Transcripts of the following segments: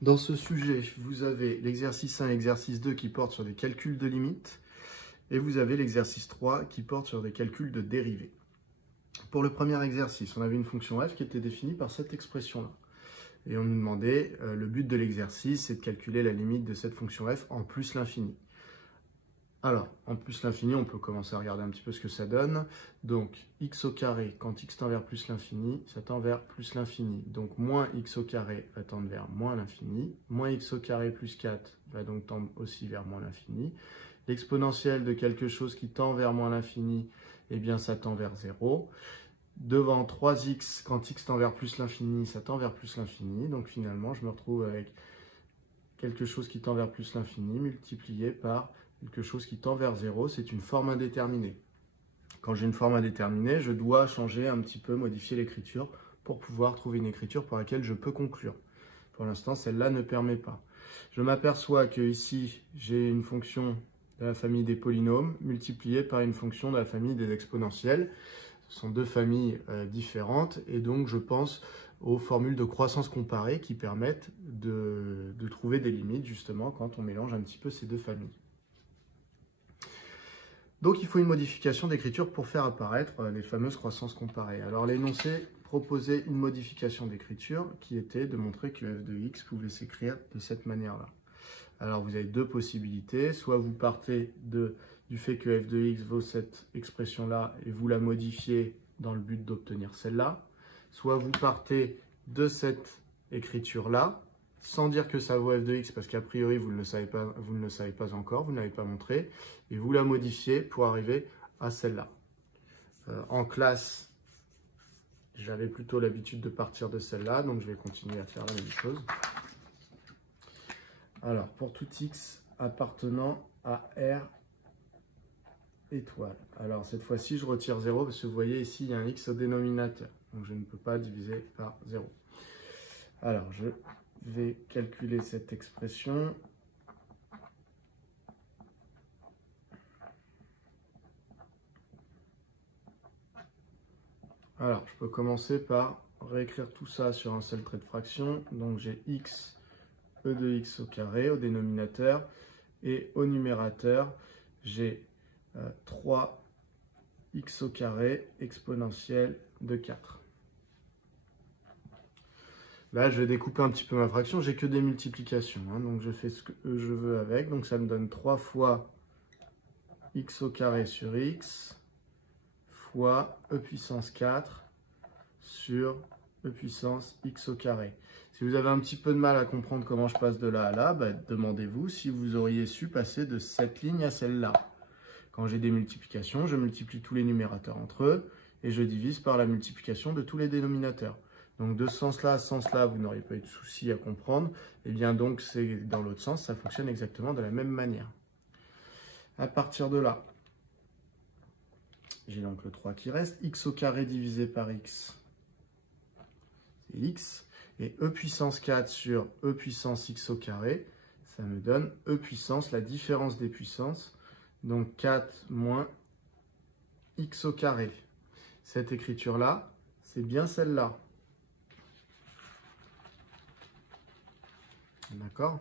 Dans ce sujet, vous avez l'exercice 1 et l'exercice 2 qui portent sur des calculs de limites et vous avez l'exercice 3 qui porte sur des calculs de dérivées. Pour le premier exercice, on avait une fonction f qui était définie par cette expression-là. Et on nous demandait, le but de l'exercice, c'est de calculer la limite de cette fonction f en plus l'infini. Alors, en plus l'infini, on peut commencer à regarder un petit peu ce que ça donne. Donc, x au carré, quand x tend vers plus l'infini, ça tend vers plus l'infini. Donc, moins x au carré va tendre vers moins l'infini. Moins x au carré plus 4 va donc tendre aussi vers moins l'infini. L'exponentielle de quelque chose qui tend vers moins l'infini, eh bien, ça tend vers 0. Devant 3x, quand x tend vers plus l'infini, ça tend vers plus l'infini. Donc, finalement, je me retrouve avec quelque chose qui tend vers plus l'infini multiplié par quelque chose qui tend vers 0, c'est une forme indéterminée. Quand j'ai une forme indéterminée, je dois changer un petit peu, modifier l'écriture pour pouvoir trouver une écriture pour laquelle je peux conclure. Pour l'instant, celle-là ne permet pas. Je m'aperçois que ici, j'ai une fonction de la famille des polynômes multipliée par une fonction de la famille des exponentielles. Ce sont deux familles différentes et donc je pense aux formules de croissance comparée qui permettent de trouver des limites justement quand on mélange un petit peu ces deux familles. Donc il faut une modification d'écriture pour faire apparaître les fameuses croissances comparées. Alors l'énoncé proposait une modification d'écriture qui était de montrer que f de x pouvait s'écrire de cette manière-là. Alors vous avez deux possibilités, soit vous partez du fait que f de x vaut cette expression-là et vous la modifiez dans le but d'obtenir celle-là, soit vous partez de cette écriture-là, sans dire que ça vaut f de x, parce qu'a priori vous ne le savez pas encore, vous ne l'avez pas montré, et vous la modifiez pour arriver à celle-là. En classe, j'avais plutôt l'habitude de partir de celle-là, donc je vais continuer à faire la même chose. Alors, pour tout x appartenant à R étoile. Alors, cette fois-ci, je retire 0, parce que vous voyez ici, il y a un x au dénominateur, donc je ne peux pas diviser par 0. Alors, je vais calculer cette expression. Alors, je peux commencer par réécrire tout ça sur un seul trait de fraction. Donc, j'ai x, e de x au carré au dénominateur. Et au numérateur, j'ai 3x au carré exponentielle de 4. Là, je vais découper un petit peu ma fraction. J'ai que des multiplications, hein, donc je fais ce que je veux avec. Donc, ça me donne 3 fois x au carré sur x fois e puissance 4 sur e puissance x au carré. Si vous avez un petit peu de mal à comprendre comment je passe de là à là, demandez-vous si vous auriez su passer de cette ligne à celle-là. Quand j'ai des multiplications, je multiplie tous les numérateurs entre eux et je divise par la multiplication de tous les dénominateurs. Donc de ce sens-là à ce sens-là, vous n'auriez pas eu de souci à comprendre. Et bien donc, c'est dans l'autre sens, ça fonctionne exactement de la même manière. À partir de là, j'ai donc le 3 qui reste. X au carré divisé par x, c'est x. Et e puissance 4 sur e puissance x au carré, ça me donne e puissance, la différence des puissances. Donc 4 moins x au carré. Cette écriture-là, c'est bien celle-là. D'accord?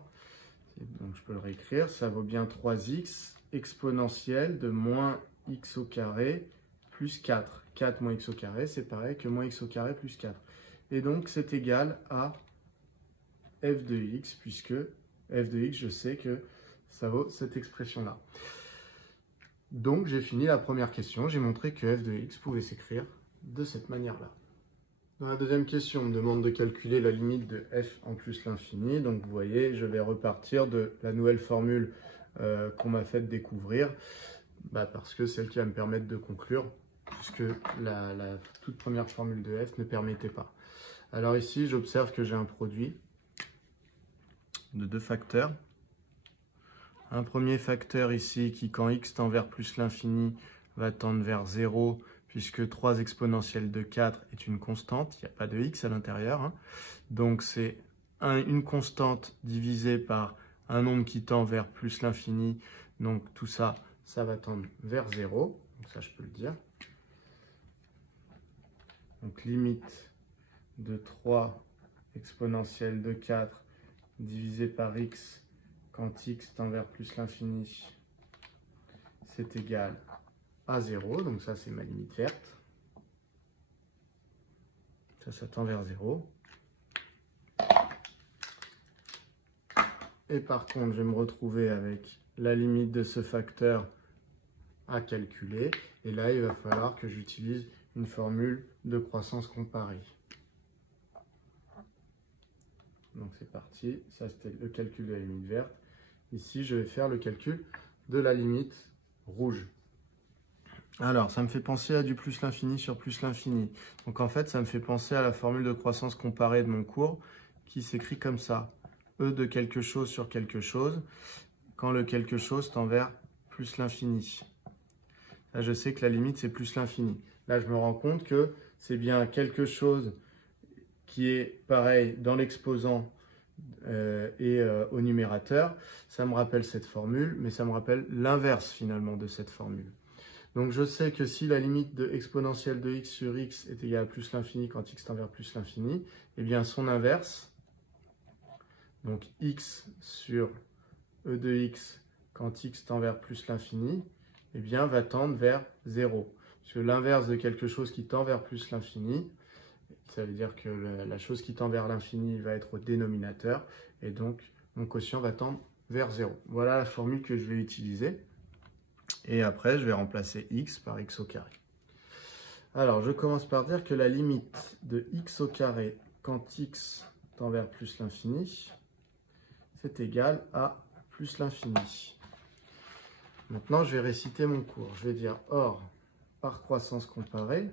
Donc je peux le réécrire. Ça vaut bien 3x exponentielle de moins x au carré plus 4. 4 moins x au carré, c'est pareil que moins x au carré plus 4. Et donc, c'est égal à f de x, puisque f de x, je sais que ça vaut cette expression-là. Donc, j'ai fini la première question. J'ai montré que f de x pouvait s'écrire de cette manière-là. Dans la deuxième question, on me demande de calculer la limite de f en plus l'infini. Donc, vous voyez, je vais repartir de la nouvelle formule qu'on m'a fait découvrir, parce que c'est celle qui va me permettre de conclure, puisque la toute première formule de f ne permettait pas. Alors ici, j'observe que j'ai un produit de deux facteurs. Un premier facteur ici qui, quand x tend vers plus l'infini, va tendre vers 0, puisque 3 exponentielle de 4 est une constante. Il n'y a pas de x à l'intérieur. Hein. Donc c'est une constante divisée par un nombre qui tend vers plus l'infini. Donc tout ça, ça va tendre vers 0. Donc ça, je peux le dire. Donc limite de 3 exponentielle de 4 divisé par x quand x tend vers plus l'infini, c'est égal à 0. Donc ça, c'est ma limite verte. Ça tend vers 0. Et par contre, je vais me retrouver avec la limite de ce facteur à calculer. Et là, il va falloir que j'utilise une formule de croissance comparée. Donc c'est parti. Ça, c'était le calcul de la limite verte. Ici, je vais faire le calcul de la limite rouge. Alors, ça me fait penser à du plus l'infini sur plus l'infini. Donc en fait, ça me fait penser à la formule de croissance comparée de mon cours qui s'écrit comme ça. E de quelque chose sur quelque chose, quand le quelque chose tend vers plus l'infini. Là, je sais que la limite, c'est plus l'infini. Là, je me rends compte que c'est bien quelque chose qui est pareil dans l'exposant et au numérateur. Ça me rappelle cette formule, mais ça me rappelle l'inverse finalement de cette formule. Donc, je sais que si la limite de exponentielle de x sur x est égale à plus l'infini quand x tend vers plus l'infini, eh bien, son inverse, donc x sur e de x quand x tend vers plus l'infini, eh bien, va tendre vers 0. Parce que l'inverse de quelque chose qui tend vers plus l'infini, ça veut dire que la chose qui tend vers l'infini va être au dénominateur, et donc mon quotient va tendre vers 0. Voilà la formule que je vais utiliser. Et après, je vais remplacer x par x au carré. Alors, je commence par dire que la limite de x au carré quand x tend vers plus l'infini, c'est égal à plus l'infini. Maintenant, je vais réciter mon cours. Je vais dire or, par croissance comparée,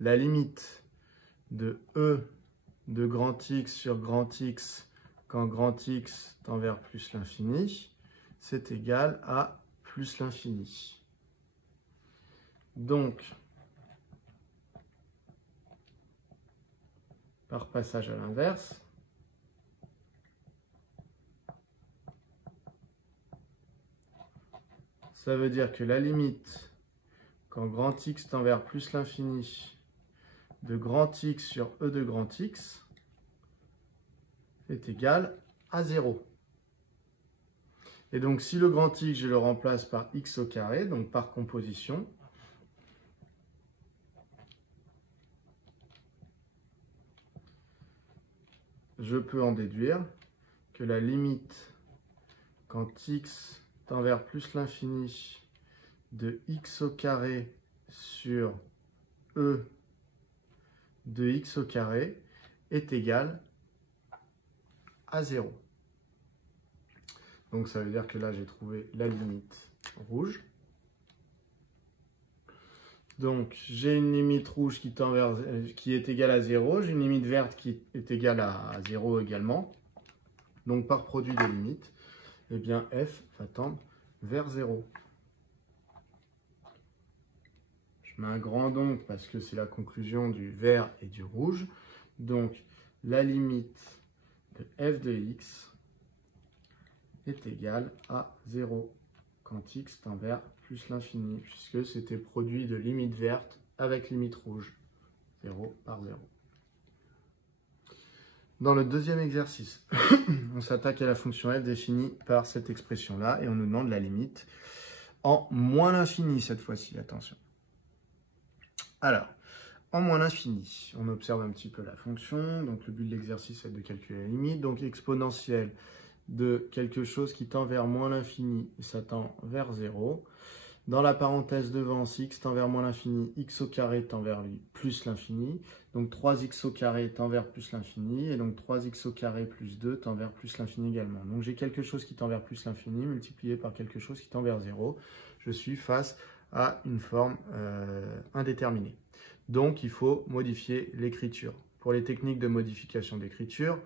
la limite de e de grand X sur grand X quand grand X tend vers plus l'infini, c'est égal à plus l'infini. Donc, par passage à l'inverse, ça veut dire que la limite, quand grand X tend vers plus l'infini, de grand X sur E de grand X, est égal à 0. Et donc, si le grand X, je le remplace par x au carré, donc par composition, je peux en déduire que la limite, quand x tend vers plus l'infini, de x au carré sur E de x au carré est égale à 0. Donc ça veut dire que là, j'ai trouvé la limite rouge. Donc j'ai une limite rouge qui est égale à 0. J'ai une limite verte qui est égale à 0 également. Donc par produit de limites, eh bien f va tendre vers 0. Je mets un grand donc parce que c'est la conclusion du vert et du rouge. Donc la limite de f de x est égale à 0 quand x tend vers plus l'infini, puisque c'était produit de limite verte avec limite rouge, 0 par 0. Dans le deuxième exercice, on s'attaque à la fonction f définie par cette expression-là, et on nous demande la limite en moins l'infini cette fois-ci, attention. Alors, en moins l'infini, on observe un petit peu la fonction, donc le but de l'exercice est de calculer la limite, donc exponentielle de quelque chose qui tend vers moins l'infini, et ça tend vers 0. Dans la parenthèse devant, si x tend vers moins l'infini, x au carré tend vers plus l'infini. Donc 3x au carré tend vers plus l'infini, et donc 3x au carré plus 2 tend vers plus l'infini également. Donc j'ai quelque chose qui tend vers plus l'infini multiplié par quelque chose qui tend vers 0. Je suis face à une forme indéterminée. Donc il faut modifier l'écriture. Pour les techniques de modification d'écriture,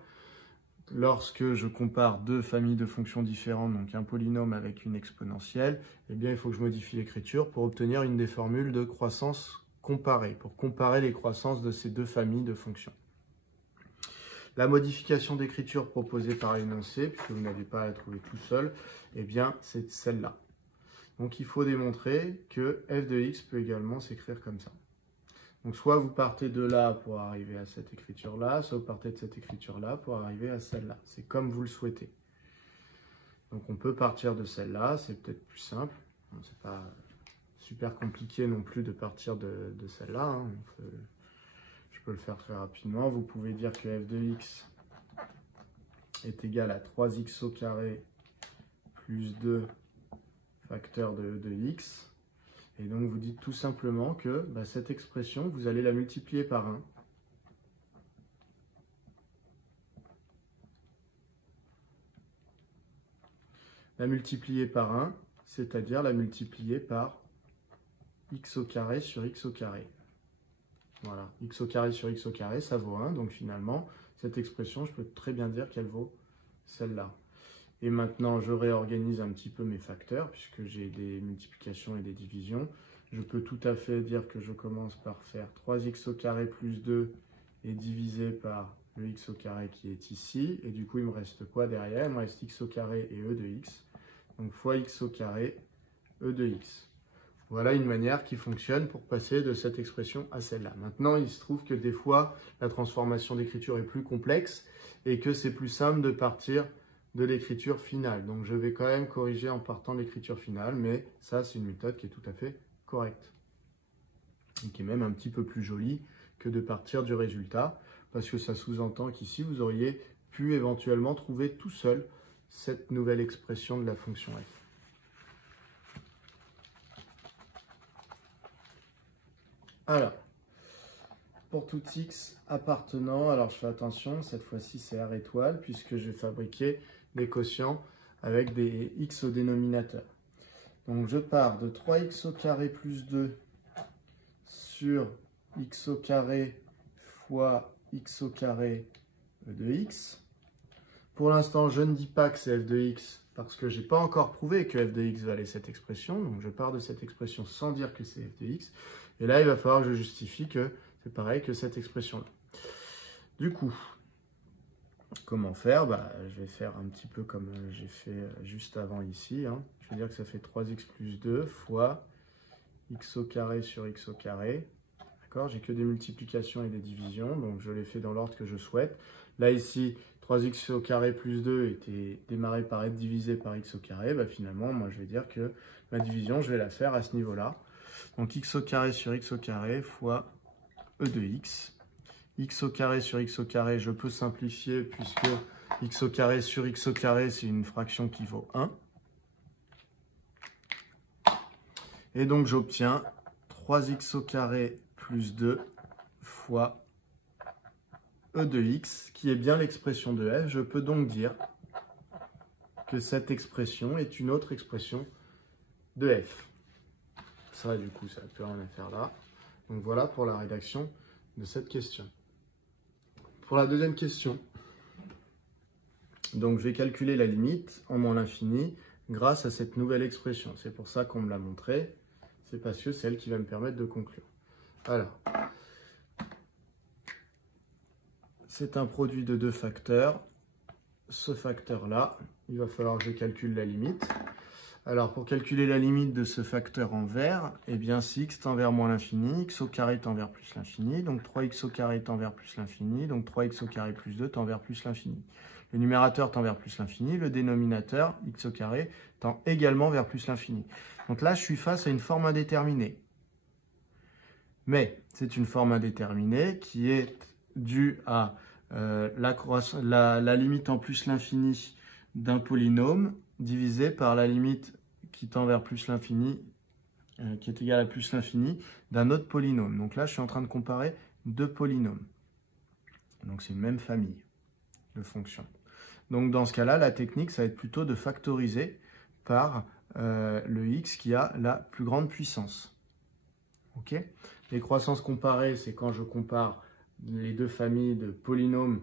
lorsque je compare deux familles de fonctions différentes, donc un polynôme avec une exponentielle, eh bien, il faut que je modifie l'écriture pour obtenir une des formules de croissance comparée, pour comparer les croissances de ces deux familles de fonctions. La modification d'écriture proposée par l'énoncé, puisque vous n'avez pas à la trouver tout seul, eh bien, c'est celle-là. Donc, il faut démontrer que f de x peut également s'écrire comme ça. Donc, soit vous partez de là pour arriver à cette écriture-là, soit vous partez de cette écriture-là pour arriver à celle-là. C'est comme vous le souhaitez. Donc, on peut partir de celle-là, c'est peut-être plus simple. Bon, c'est pas super compliqué non plus de partir de celle-là. Hein. Je peux le faire très rapidement. Vous pouvez dire que f de x est égal à 3x au carré plus 2 facteur de x. Et donc, vous dites tout simplement que cette expression, vous allez la multiplier par 1. La multiplier par 1, c'est-à-dire la multiplier par x au carré sur x au carré. Voilà, x au carré sur x au carré, ça vaut 1. Donc finalement, cette expression, je peux très bien dire qu'elle vaut celle-là. Et maintenant, je réorganise un petit peu mes facteurs, puisque j'ai des multiplications et des divisions. Je peux tout à fait dire que je commence par faire 3x au carré plus 2 et divisé par le x au carré qui est ici. Et du coup, il me reste quoi derrière? Il me reste x au carré et e de x. Donc fois x au carré, e de x. Voilà une manière qui fonctionne pour passer de cette expression à celle-là. Maintenant, il se trouve que des fois, la transformation d'écriture est plus complexe et que c'est plus simple de partir de l'écriture finale. Donc, je vais quand même corriger en partant de l'écriture finale, mais ça, c'est une méthode qui est tout à fait correcte. Et qui est même un petit peu plus jolie que de partir du résultat, parce que ça sous-entend qu'ici, vous auriez pu éventuellement trouver tout seul cette nouvelle expression de la fonction f. Alors, pour tout x appartenant, alors je fais attention, cette fois-ci c'est R étoile, puisque je vais fabriquer des quotients avec des x au dénominateur. Donc je pars de 3x au carré plus 2 sur x au carré fois x au carré de x. Pour l'instant, je ne dis pas que c'est f de x parce que je n'ai pas encore prouvé que f de x valait cette expression. Donc, je pars de cette expression sans dire que c'est f de x. Et là, il va falloir que je justifie que c'est pareil que cette expression-là. Du coup, comment faire? Je vais faire un petit peu comme j'ai fait juste avant ici. Hein. Je vais dire que ça fait 3x plus 2 fois x au carré sur x au carré. D'accord? J'ai que des multiplications et des divisions, donc je les fais dans l'ordre que je souhaite. Là, ici, 3x au carré plus 2 était démarré par être divisé par x au carré. Finalement, moi, je vais dire que ma division, je vais la faire à ce niveau-là. Donc, x au carré sur x au carré fois e de x. X au carré sur x au carré, je peux simplifier puisque x au carré sur x au carré, c'est une fraction qui vaut 1. Et donc, j'obtiens 3x au carré plus 2 fois e de x, qui est bien l'expression de f. Je peux donc dire que cette expression est une autre expression de f. Ça, du coup, ça n'a plus rien à faire là. Donc voilà pour la rédaction de cette question. Pour la deuxième question, donc je vais calculer la limite en moins l'infini grâce à cette nouvelle expression. C'est pour ça qu'on me l'a montré. C'est parce que c'est elle qui va me permettre de conclure. Alors, c'est un produit de deux facteurs. Ce facteur-là, il va falloir que je calcule la limite. Alors, pour calculer la limite de ce facteur en vert, eh bien, si x tend vers moins l'infini, x au carré tend vers plus l'infini, donc 3x au carré tend vers plus l'infini, donc 3x au carré plus 2 tend vers plus l'infini. Le numérateur tend vers plus l'infini, le dénominateur, x au carré, tend également vers plus l'infini. Donc là, je suis face à une forme indéterminée. Mais c'est une forme indéterminée qui est due à la limite en plus l'infini d'un polynôme divisé par la limite qui tend vers plus l'infini, qui est égale à plus l'infini d'un autre polynôme. Donc là, je suis en train de comparer deux polynômes. Donc c'est une même famille de fonctions. Donc dans ce cas-là, la technique, ça va être plutôt de factoriser par le x qui a la plus grande puissance. Ok ? Les croissances comparées, c'est quand je compare les deux familles de polynômes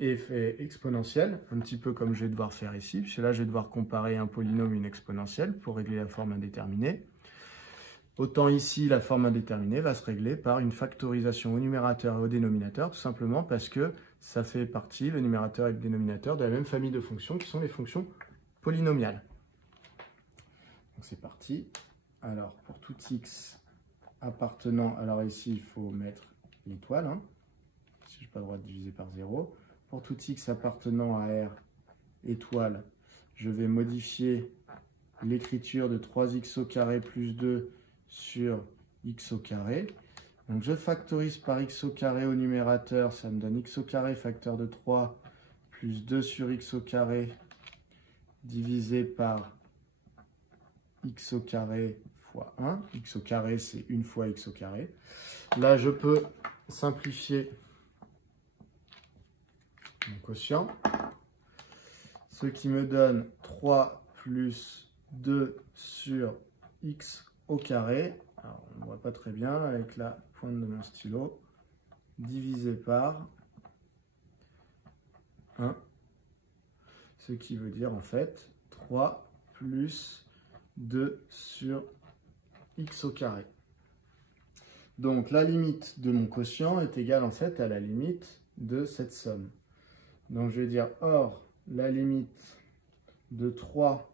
exponentielle, un petit peu comme je vais devoir faire ici, puisque là je vais devoir comparer un polynôme et une exponentielle pour régler la forme indéterminée. Autant ici, la forme indéterminée va se régler par une factorisation au numérateur et au dénominateur, tout simplement parce que ça fait partie, le numérateur et le dénominateur, de la même famille de fonctions qui sont les fonctions polynomiales. Donc c'est parti. Alors, pour tout x appartenant, alors ici, il faut mettre l'étoile, hein, si je n'ai pas le droit de diviser par 0. Pour tout x appartenant à R étoile, je vais modifier l'écriture de 3x au carré plus 2 sur x au carré. Donc je factorise par x au carré au numérateur, ça me donne x au carré facteur de 3 plus 2 sur x au carré divisé par x au carré fois 1. X au carré, c'est 1 fois x au carré. Là, je peux simplifier mon quotient, ce qui me donne 3 plus 2 sur x au carré. Alors, on ne voit pas très bien avec la pointe de mon stylo, divisé par 1, ce qui veut dire en fait 3 plus 2 sur x au carré. Donc la limite de mon quotient est égale en fait à la limite de cette somme. Donc je vais dire, or, la limite de 3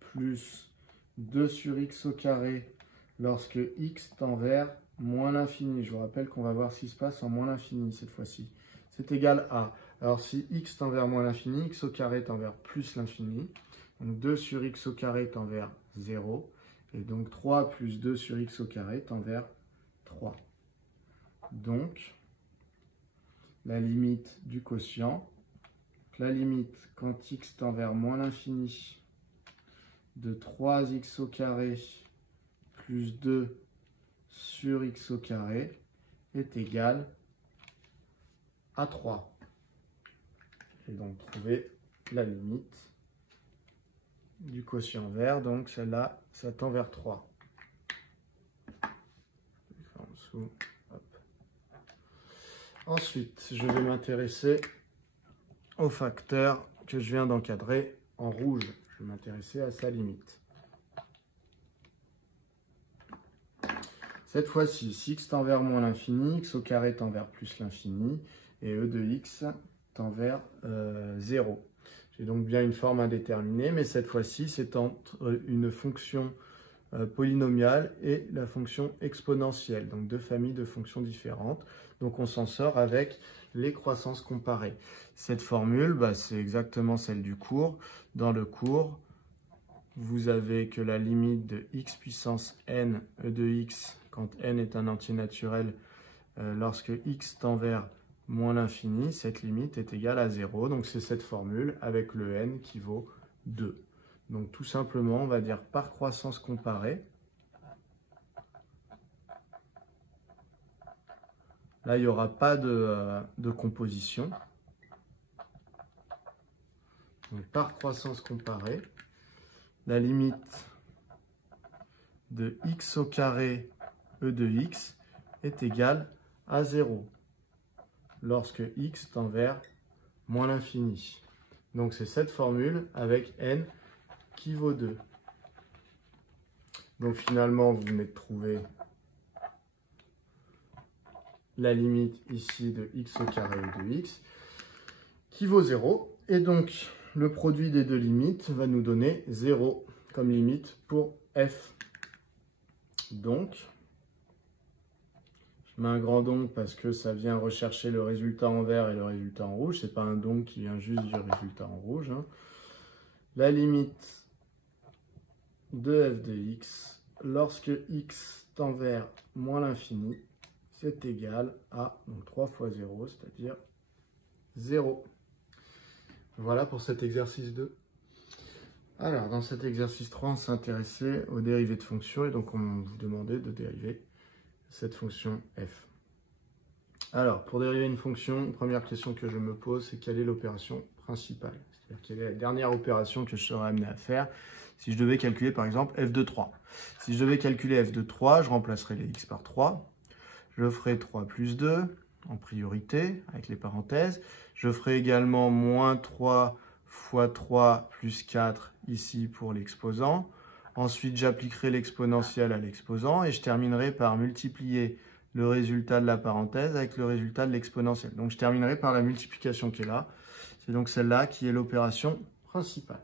plus 2 sur x au carré lorsque x tend vers moins l'infini. Je vous rappelle qu'on va voir ce qui se passe en moins l'infini cette fois-ci. C'est égal à, alors si x tend vers moins l'infini, x au carré tend vers plus l'infini. Donc 2 sur x au carré tend vers 0. Et donc 3 plus 2 sur x au carré tend vers 3. Donc, la limite du quotient, la limite quand x tend vers moins l'infini de 3x au carré plus 2 sur x au carré est égale à 3. Et donc trouver la limite du quotient vert, donc celle-là, ça tend vers 3. En dessous, hop. Ensuite, je vais m'intéresser au facteur que je viens d'encadrer en rouge. Je vais m'intéresser à sa limite. Cette fois-ci, si x tend vers moins l'infini, x au carré tend vers plus l'infini, et e de x tend vers 0. J'ai donc bien une forme indéterminée, mais cette fois-ci, c'est entre une fonction polynomiale et la fonction exponentielle, donc deux familles de fonctions différentes. Donc on s'en sort avec les croissances comparées. Cette formule, c'est exactement celle du cours. Dans le cours, vous avez que la limite de x puissance n, e de x, quand n est un entier naturel, lorsque x tend vers moins l'infini, cette limite est égale à 0. Donc c'est cette formule avec le n qui vaut 2. Donc tout simplement, on va dire par croissance comparée. Là, il n'y aura pas de composition. Donc par croissance comparée, la limite de x au carré e de x est égale à 0 lorsque x tend vers moins l'infini. Donc c'est cette formule avec n qui vaut 2. Donc finalement, vous venez de trouver la limite ici de x au carré e de x qui vaut 0. Et donc le produit des deux limites va nous donner 0 comme limite pour f. Donc, je mets un grand donc parce que ça vient rechercher le résultat en vert et le résultat en rouge. Ce n'est pas un donc qui vient juste du résultat en rouge. La limite de f de x, lorsque x tend vers moins l'infini, c'est égal à donc 3 fois 0, c'est-à-dire 0. Voilà pour cet exercice 2. Alors, dans cet exercice 3, on s'est intéressé aux dérivées de fonctions et donc on vous demandait de dériver cette fonction f. Alors, pour dériver une fonction, première question que je me pose, c'est quelle est l'opération principale? C'est-à-dire quelle est la dernière opération que je serai amené à faire si je devais calculer par exemple f de 3. Si je devais calculer f de 3, je remplacerai les x par 3. Je ferai 3 plus 2 en priorité avec les parenthèses. Je ferai également moins 3 fois 3 plus 4 ici pour l'exposant. Ensuite, j'appliquerai l'exponentielle à l'exposant et je terminerai par multiplier le résultat de la parenthèse avec le résultat de l'exponentielle. Donc, je terminerai par la multiplication qui est là. C'est donc celle-là qui est l'opération principale.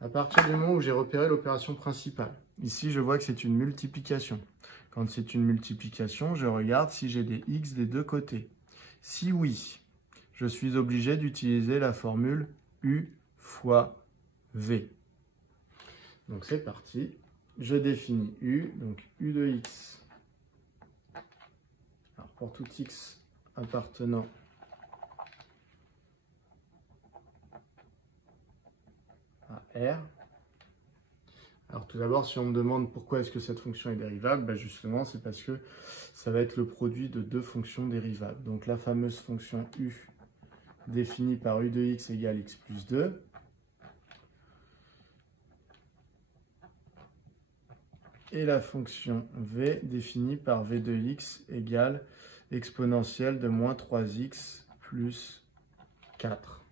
À partir du moment où j'ai repéré l'opération principale, ici, je vois que c'est une multiplication. Quand c'est une multiplication, je regarde si j'ai des x des deux côtés. Si oui, je suis obligé d'utiliser la formule u fois v. Donc c'est parti. Je définis u, donc u de x. Alors pour tout x appartenant à R. Alors tout d'abord, si on me demande pourquoi est-ce que cette fonction est dérivable, ben justement c'est parce que ça va être le produit de deux fonctions dérivables. Donc la fameuse fonction u définie par u de x égale x plus 2. Et la fonction v définie par v de x égale exponentielle de moins 3x plus 4.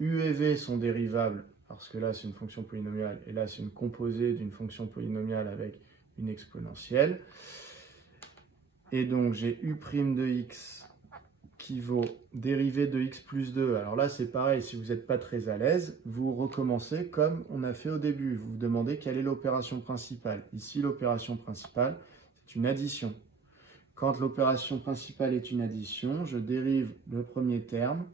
U et v sont dérivables parce que là c'est une fonction polynomiale et là c'est une composée d'une fonction polynomiale avec une exponentielle. Et donc j'ai u' de x qui vaut dérivée de x plus 2. Alors là c'est pareil, si vous n'êtes pas très à l'aise, vous recommencez comme on a fait au début. Vous vous demandez quelle est l'opération principale. Ici l'opération principale c'est une addition. Quand l'opération principale est une addition, je dérive le premier terme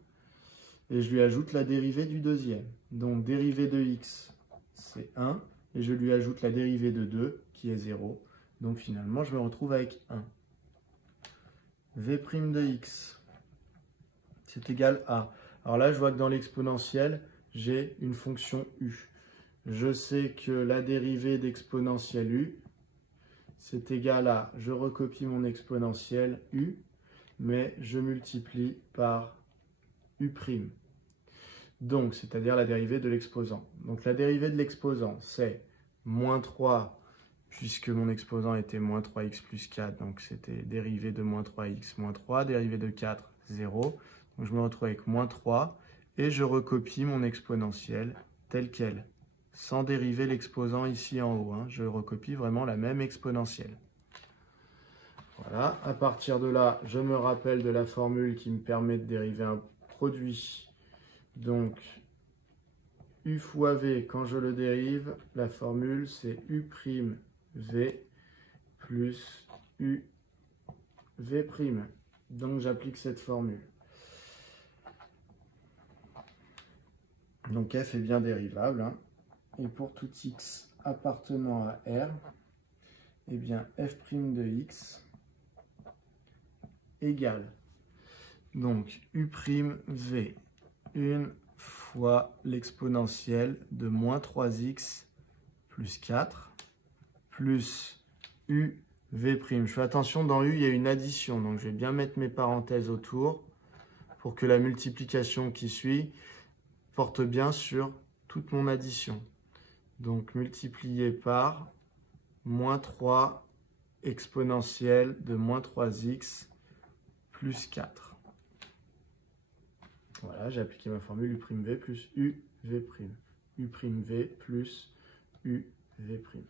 et je lui ajoute la dérivée du deuxième. Donc dérivée de x, c'est 1, et je lui ajoute la dérivée de 2, qui est 0. Donc finalement, je me retrouve avec 1. v' de x, c'est égal à... Alors là, je vois que dans l'exponentielle, j'ai une fonction u. Je sais que la dérivée d'exponentielle u, c'est égal à... Je recopie mon exponentielle u, mais je multiplie par u'. Donc, c'est-à-dire la dérivée de l'exposant. Donc, la dérivée de l'exposant, c'est moins 3, puisque mon exposant était moins 3x plus 4. Donc, c'était dérivée de moins 3x moins 3, dérivée de 4, 0. Donc, je me retrouve avec moins 3 et je recopie mon exponentielle telle qu'elle, sans dériver l'exposant ici en haut. Je recopie vraiment la même exponentielle. Voilà, à partir de là, je me rappelle de la formule qui me permet de dériver un produit. Donc, u fois v, quand je le dérive, la formule c'est u' v plus u v'. Donc, j'applique cette formule. Donc, f est bien dérivable. Et pour tout x appartenant à R, eh bien, f' de x égale, donc, u'v, 1 fois l'exponentielle de moins 3x plus 4 plus u'v'. Je fais attention, dans u, il y a une addition, donc je vais bien mettre mes parenthèses autour pour que la multiplication qui suit porte bien sur toute mon addition. Donc, multiplié par moins 3 exponentielle de moins 3x plus 4. Voilà, j'ai appliqué ma formule u'v plus u'v'. u'v plus u'v'.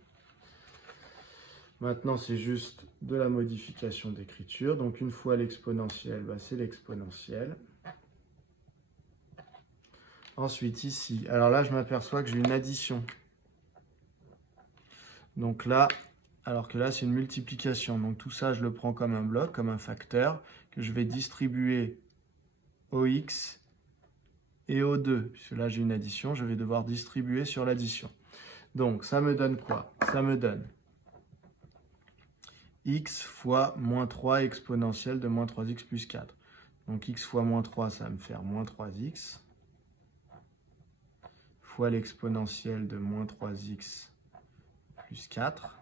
Maintenant, c'est juste de la modification d'écriture. Donc, une fois l'exponentielle, c'est l'exponentielle. Ensuite, ici, alors là, je m'aperçois que j'ai une addition. Donc là, alors que là, c'est une multiplication. Donc, tout ça, je le prends comme un bloc, comme un facteur, que je vais distribuer au x et au 2, puisque là j'ai une addition, je vais devoir distribuer sur l'addition. Donc ça me donne quoi? Ça me donne x fois moins 3 exponentielle de moins 3x plus 4. Donc x fois moins 3, ça va me faire moins 3x, fois l'exponentielle de moins 3x plus 4.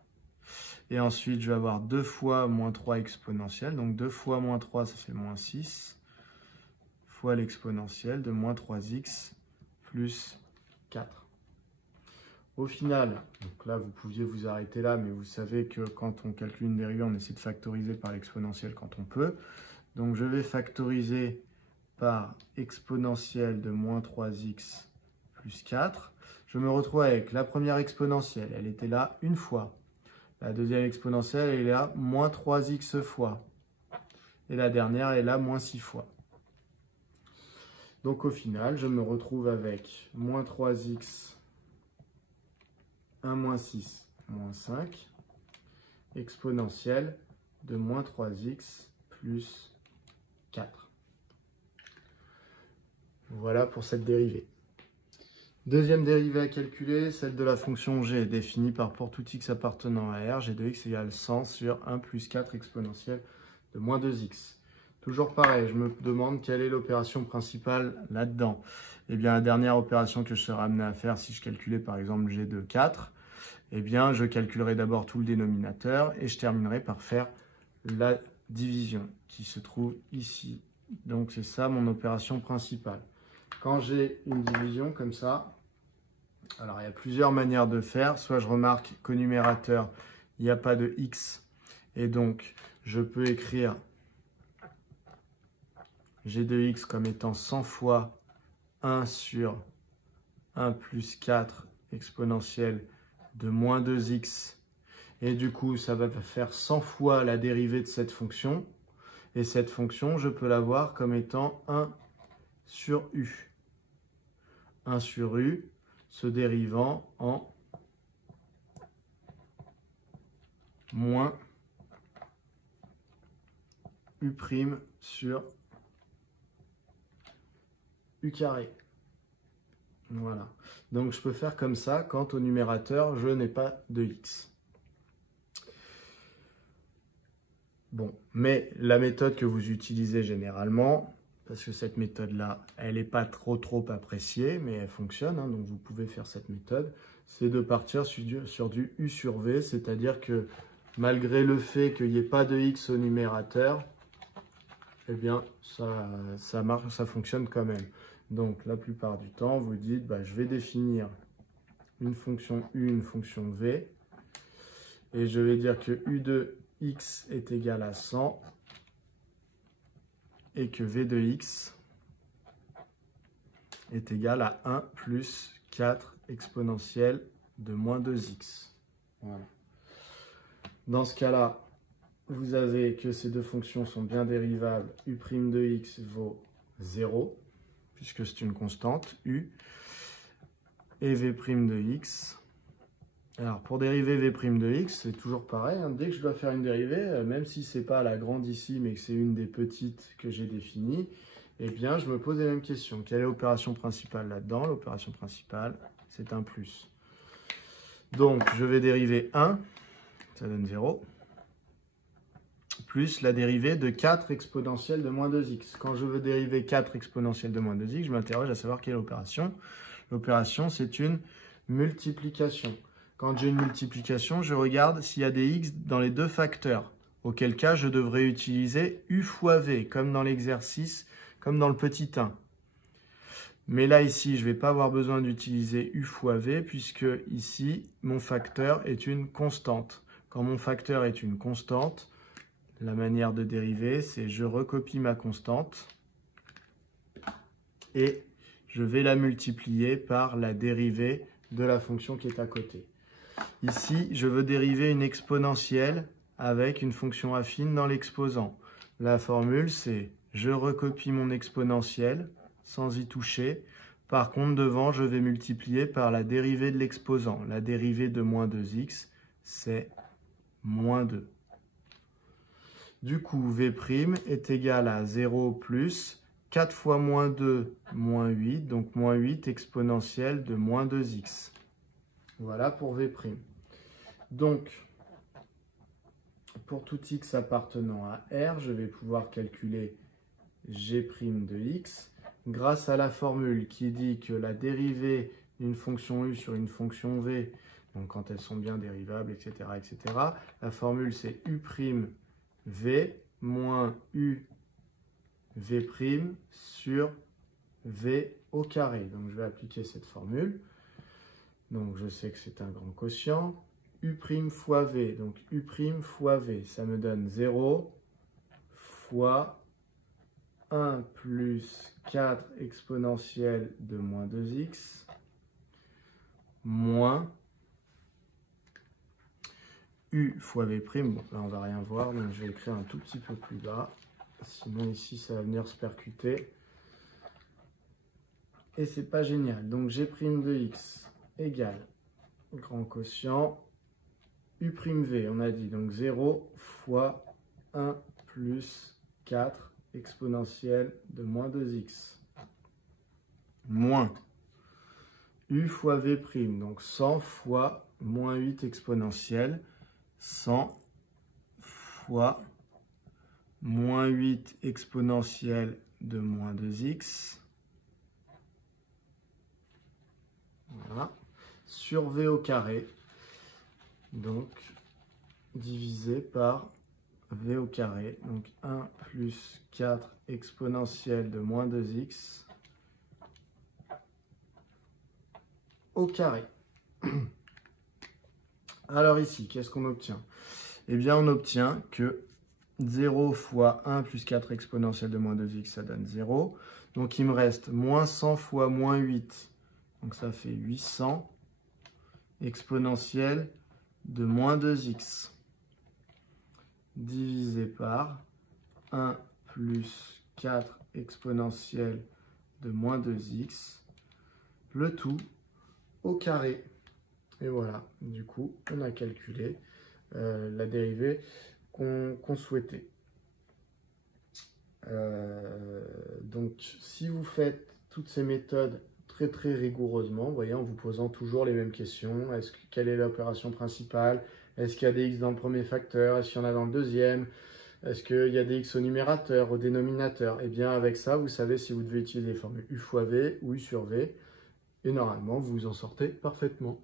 Et ensuite, je vais avoir 2 fois moins 3 exponentielle, donc 2 fois moins 3, ça fait moins 6. Fois l'exponentielle de moins 3x plus 4. Au final, donc là vous pouviez vous arrêter là, mais vous savez que quand on calcule une dérivée, on essaie de factoriser par l'exponentielle quand on peut. Donc je vais factoriser par exponentielle de moins 3x plus 4. je me retrouve avec la première exponentielle, elle était là une fois. La deuxième exponentielle, elle est là moins 3x fois. Et la dernière est là moins 6 fois. Donc au final, je me retrouve avec moins 3x, 1 moins 6, moins 5, exponentielle de moins 3x plus 4. Voilà pour cette dérivée. Deuxième dérivée à calculer, celle de la fonction g, définie par pour tout x appartenant à r, g de x égale 100 sur 1 plus 4 exponentielle de moins 2x. Toujours pareil, je me demande quelle est l'opération principale là-dedans. Eh bien, la dernière opération que je serai amené à faire, si je calculais par exemple g de 4, eh bien, je calculerai d'abord tout le dénominateur et je terminerai par faire la division qui se trouve ici. Donc, c'est ça mon opération principale. Quand j'ai une division comme ça, alors il y a plusieurs manières de faire. Soit je remarque qu'au numérateur, il n'y a pas de x et donc je peux écrire g de x comme étant 100 fois 1 sur 1 plus 4 exponentielle de moins 2x. Et du coup, ça va faire 100 fois la dérivée de cette fonction. Et cette fonction, je peux la voir comme étant 1 sur u. 1 sur u se dérivant en moins u' sur u carré. Voilà. Donc je peux faire comme ça quand au numérateur, je n'ai pas de x. Bon, mais la méthode que vous utilisez généralement, parce que cette méthode-là, elle n'est pas trop appréciée, mais elle fonctionne, hein, donc vous pouvez faire cette méthode, c'est de partir sur du u sur v, c'est-à-dire que malgré le fait qu'il n'y ait pas de x au numérateur, eh bien, ça marche, ça fonctionne quand même. Donc, la plupart du temps, vous dites, bah, je vais définir une fonction u, une fonction v, et je vais dire que u de x est égal à 100, et que v de x est égal à 1 plus 4 exponentielle de moins 2x. Voilà. Dans ce cas-là, vous avez que ces deux fonctions sont bien dérivables. U' de x vaut 0, puisque c'est une constante, u, et v' de x. Alors, pour dériver v' de x, c'est toujours pareil. Hein. Dès que je dois faire une dérivée, même si ce n'est pas la grande ici, mais que c'est une des petites que j'ai définies, eh bien, je me pose les mêmes questions. Quelle est l'opération principale là-dedans? L'opération principale, c'est un plus. Donc, je vais dériver 1, ça donne 0, plus la dérivée de 4 exponentielle de moins 2x. Quand je veux dériver 4 exponentielle de moins 2x, je m'interroge à savoir quelle est l'opération. L'opération, c'est une multiplication. Quand j'ai une multiplication, je regarde s'il y a des x dans les deux facteurs, auquel cas je devrais utiliser u fois v, comme dans l'exercice, comme dans le petit 1. Mais là, ici, je ne vais pas avoir besoin d'utiliser u fois v, puisque ici, mon facteur est une constante. Quand mon facteur est une constante, la manière de dériver, c'est je recopie ma constante et je vais la multiplier par la dérivée de la fonction qui est à côté. Ici, je veux dériver une exponentielle avec une fonction affine dans l'exposant. La formule, c'est je recopie mon exponentielle sans y toucher. Par contre, devant, je vais multiplier par la dérivée de l'exposant. La dérivée de moins 2x, c'est moins 2. Du coup, v' est égal à 0 plus 4 fois moins 2, moins 8, donc moins 8 exponentielle de moins 2x. Voilà pour v'. Donc, pour tout x appartenant à R, je vais pouvoir calculer g' de x grâce à la formule qui dit que la dérivée d'une fonction u sur une fonction v, donc quand elles sont bien dérivables, etc., la formule c'est u' v moins u v' sur v au carré. Donc je vais appliquer cette formule. Donc je sais que c'est un grand quotient. U' fois v, donc u' fois v, ça me donne 0 fois 1 plus 4 exponentielle de moins 2x moins U fois V'. Bon, là, on va rien voir, donc je vais écrire un tout petit peu plus bas. Sinon, ici, ça va venir se percuter. Et c'est pas génial. Donc, G' de X égale grand quotient U'V, on a dit. Donc, 0 fois 1 plus 4 exponentielle de moins 2x. Moins U fois V', donc 100 fois moins 8 exponentielle. 100 fois moins 8 exponentielle de moins 2x. Voilà. Sur V au carré. Donc, divisé par V au carré. Donc, 1 plus 4 exponentielle de moins 2x au carré. Alors ici, qu'est-ce qu'on obtient? Eh bien, on obtient que 0 fois 1 plus 4 exponentielle de moins 2x, ça donne 0. Donc, il me reste moins 100 fois moins 8. Donc, ça fait 800 exponentielle de moins 2x. Divisé par 1 plus 4 exponentielle de moins 2x. Le tout au carré. Et voilà, du coup, on a calculé la dérivée qu'on souhaitait. Donc, si vous faites toutes ces méthodes très rigoureusement, vous voyez, en vous posant toujours les mêmes questions, quelle est l'opération principale? Est-ce qu'il y a des x dans le premier facteur? Est-ce qu'il y en a dans le deuxième? Est-ce qu'il y a des x au numérateur, au dénominateur? Et bien, avec ça, vous savez si vous devez utiliser les formules U fois V ou U sur V. Et normalement, vous vous en sortez parfaitement.